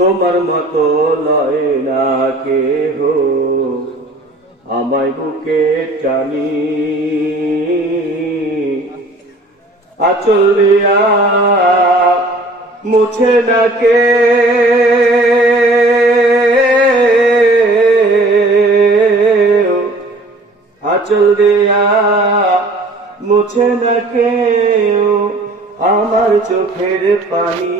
তোমার মতো লয় না কেহ আমায় বুকে টানি, আঁচল দিয়া মুছে না কে আঁচল দিয়া মুছে না কেউ আমার চোখের পানি।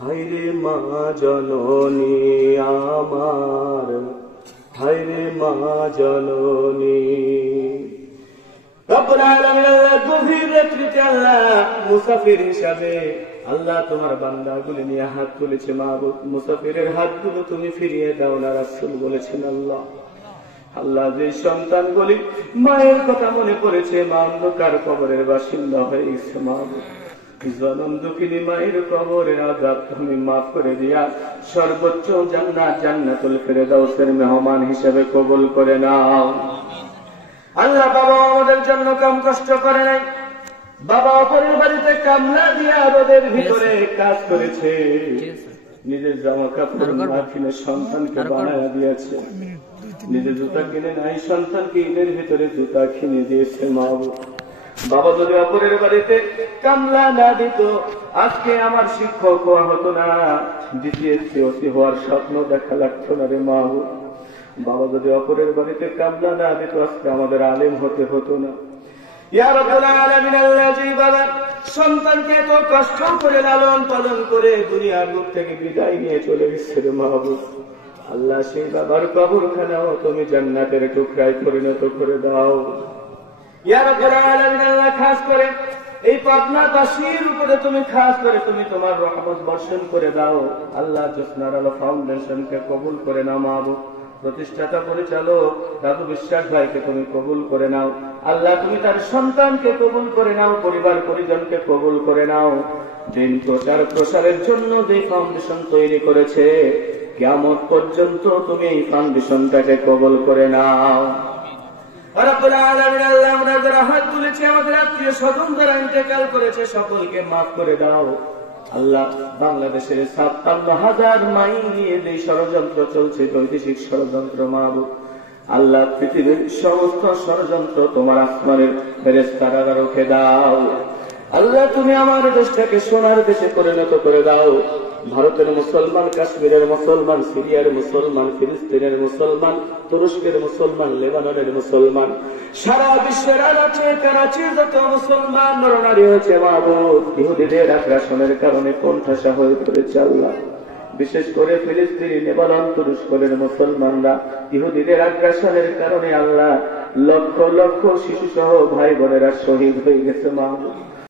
হায়রে মা জননী আমার, হায়রে মা জননী। রব্বুল আলামিন আল্লাহ গভীর রাত্রিতে আল্লাহ মুসাফির হিসাবে আল্লাহ তোমার বান্দাগুলি নিয়ে হাত তুলেছে। মাবুদ, মুসাফিরের হাতগুলো তুমি ফিরিয়ে দাও না। রাসূল বলেছেন আল্লাহ আল্লাহ যে সন্তানগুলি মায়ের কথা মনে পড়েছে, মা অন্ধকার কবরের বাসিন্দা হয়ে গেছে, মাবুদ জনম দুঃখিনী মায়ের কবরের আযাব তুমি মাফ করে দিয়া সর্বোচ্চ জান্নাত জান্নাতুল ফেরদাউসের মেহমান হিসেবে কবুল করে নাও। আল্লাহ বাবা আমাদের জন্য কম কষ্ট করে নাই, বাবা অপরের বাড়িতে কামলা দিয়া রোদের ভিতরে কাজ করেছে, নিজের জামা কাপড় না কিনে সন্তানকে বানায়া দিয়েছে, নিজের জুতা কিনে নাই সন্তানকে ঈদের ভিতরে জুতা কিনে দিয়েছে। মাবুদ বাবা যদি অপরের বাড়িতে কামলা না দিত আজকে আমার শিক্ষক হওয়া হতো না, দ্বিতীয় সিওসি হওয়ার স্বপ্ন দেখা লাগতো না রে মাবুদ। বাবা যদি অপরের বাড়িতে কামলা না দিত আজকে আমাদের আলেম হতে হতো না। ইয়া রাব্বুল আলামিন আল্লাহ যে বাবা সন্তানকে এত কষ্ট করে লালন পালন করে দুনিয়ার বুক থেকে বিদায় নিয়ে চলে গেছে রে মাহবুব, আল্লাহ সেই বাবার কবরখানাও তুমি জান্নাতের টুকরায় পরিণত করে দাও। ইয়া রাব্বুল আলামিন আল্লাহ খাস করে এই পাবনাবাসীর উপরে তুমি খাস করে তুমি তোমার রহমত বর্ষণ করে দাও। আল্লাহ জোসনার আলো ফাউন্ডেশনকে কবুল করে নাও মাহবুব, প্রতিষ্ঠাতা পরিচালক দাদু বিশ্বাস ভাইকে তুমি কবুল করে নাও। আল্লাহ তুমি তার সন্তানকে কবুল করে নাও, পরিবার পরিজনকে কবুল করে নাও। দিন প্রচার প্রসারের জন্য যে ফাউন্ডেশন তৈরি করেছে কিয়ামত পর্যন্ত তুমি এই ফাউন্ডেশনটাকে কবুল করে নাও। রব্বুল আলামিন আল্লাহ আমরা যারা হাত তুলেছে আমাদের আত্মীয় স্বজন যারা ইন্তেকাল করেছে সকলকে মাফ করে দাও। আল্লাহ বাংলাদেশের ৫৭,০০০ মাইল নিয়ে যে ষড়যন্ত্র চলছে বৈদেশিক ষড়যন্ত্র মাহবুব, আল্লাহ পৃথিবীর সমস্ত ষড়যন্ত্র তোমার আসমানের ফেরেশতারা রুখে দাও। আল্লাহ তুমি আমার দেশটাকে সোনার দেশে পরিণত করে দাও। ভারতের মুসলমান, কাশ্মীরের মুসলমান, সিরিয়ার মুসলমান, ফিলিস্তিনের মুসলমান, তুরস্কের মুসলমান, লেবাননের মুসলমান, সারা বিশ্বের আনাচে কানাচের যত মুসলমান নরনারী হয়েছে মাহবুব, ইহুদিদের আগ্রাসনের কারণে কোণঠাসা হয়ে পড়েছে আল্লাহ। বিশেষ করে ফিলিস্তিন, লেবানন, তুরস্কের মুসলমানরা ইহুদিদের আগ্রাসনের কারণে আল্লাহ লক্ষ লক্ষ শিশু সহ ভাই বোনেরা শহীদ হয়ে গেছে মাহবুব।